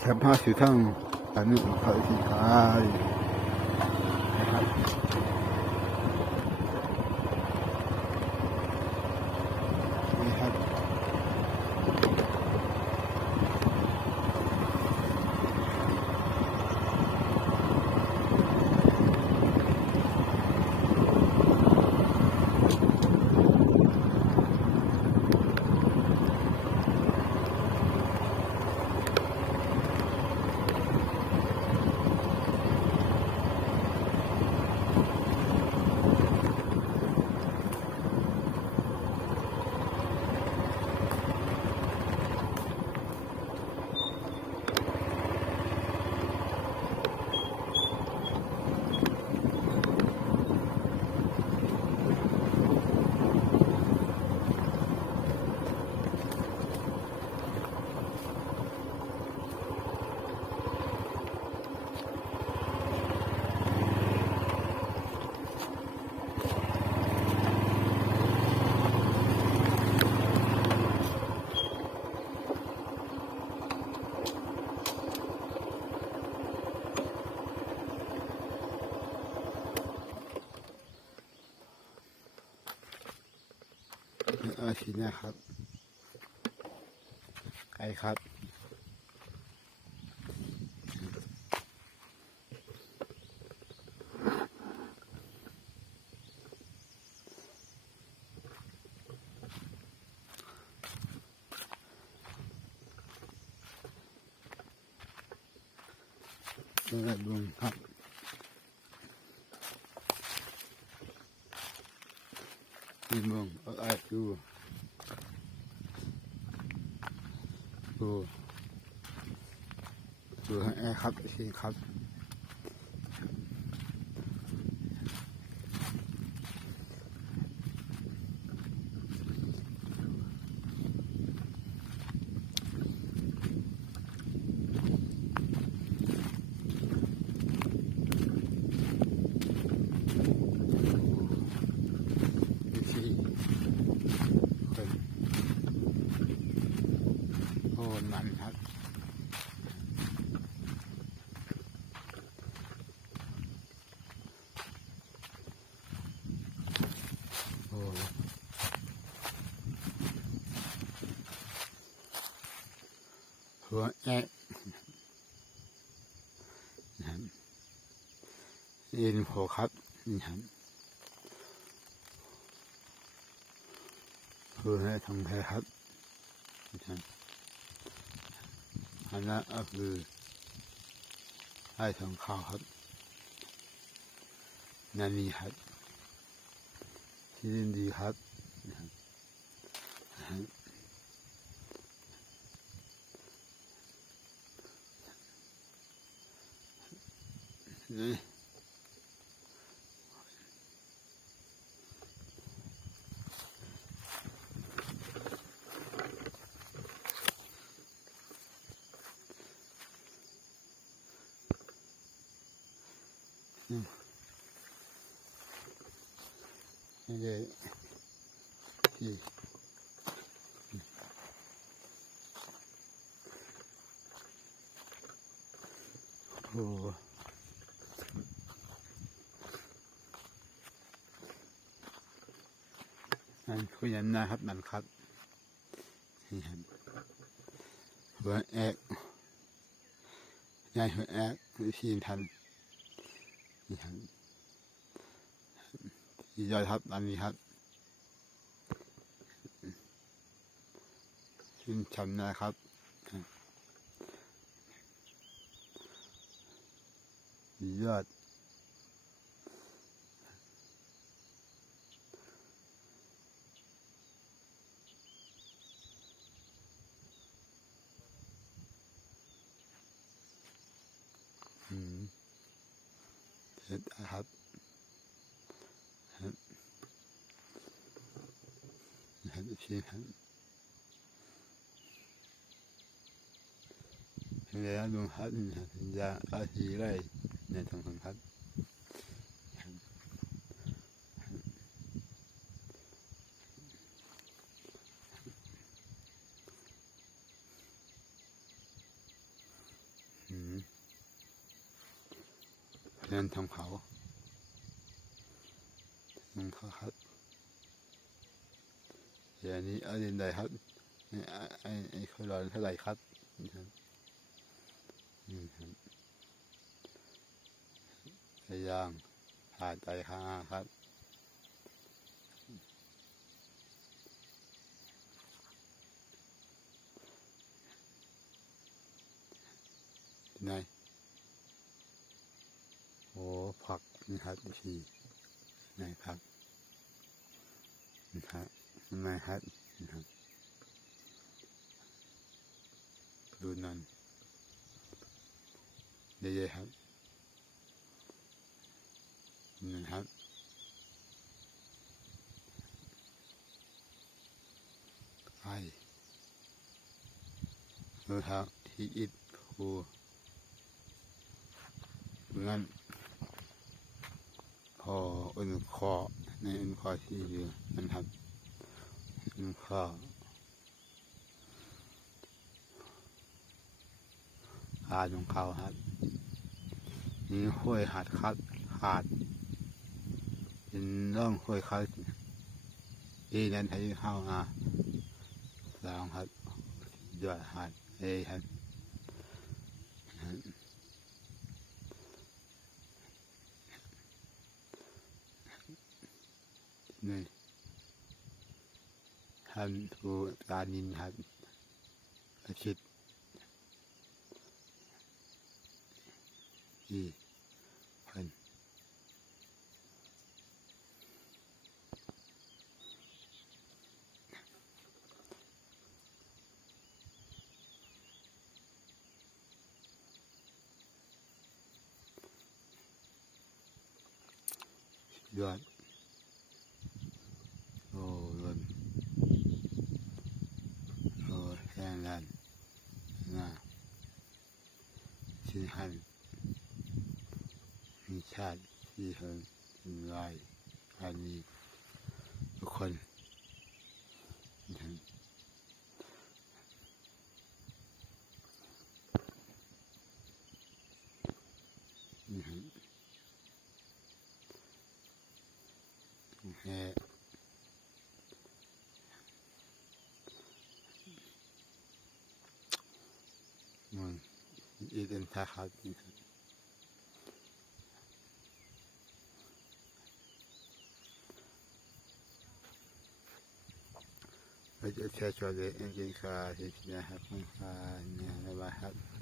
แชมผ้าสิบทั้งอันนี้ของเขาที่ขายนะครับนี่ครับ อาชีพนะครับ ไก่ครับเปิดบุงครับดีมงเอาไอ้ดู ดูดูให้ไอ้ครับสิครับวิธีคนโอ้มันครับ โอ้ หัวแอะนะครับเอ็นโผครับนี่ครับคือให้ทางแท้ครับนะครับอันนั้นก็คือให้ทางข้าวครับนั่นนี่ครับที่ดินดีครับนะครับ นะครับ นั่นคุยันนะครับนั่นครับนี่ครับหัวแอกยายหัวแอกวิธีทันนี่ครับที่ยอดครับอันนี้ครับชื่นชมนะครับยอด เสร็จครับครับนะครับอีกทีครับแล้วลุงฮัทจะอาชีไรในทางของฮัท เดินทำเขาทำเขาครับอย่างนี้อาเดินได้ครับนี่ไอ้ไอ้ไอ้เขารอเท่าไรครับนี่ครับนี่ครับพยายามผ่าใจหาครับไหนโอ้ นี่ครับทีไหนครับนี่ครับไหนครับนี่ครับดูนั่นเยอะๆครับนี่ครับไอ้ดูครับที่อิดคูงั้น ออุ่นคอในอุ่นคอที่อยู่นั่นครับอุ่นคอหาดของเขาครับนี่ห้วยหาดคัดหาดเป็นร่องห้วยคัดอีนั้นให้เข้ามาสองครับยอดหาดเอ้ครับ นี่ทำถูกการนินครับอชิตอีพันยอด โอ้ยนโอ้แห้งแรงนะันมีชาติที่เฮิงถึงลายอันนี้ทุกคนถึงนี่ฮะแห่ มัน ถ้าเขาฮัดนี่ครับเราจะแชร์ชวนเลยเองกินข้าวที่นะครับคุณค่าเนี่ยบ๊ายบายครับ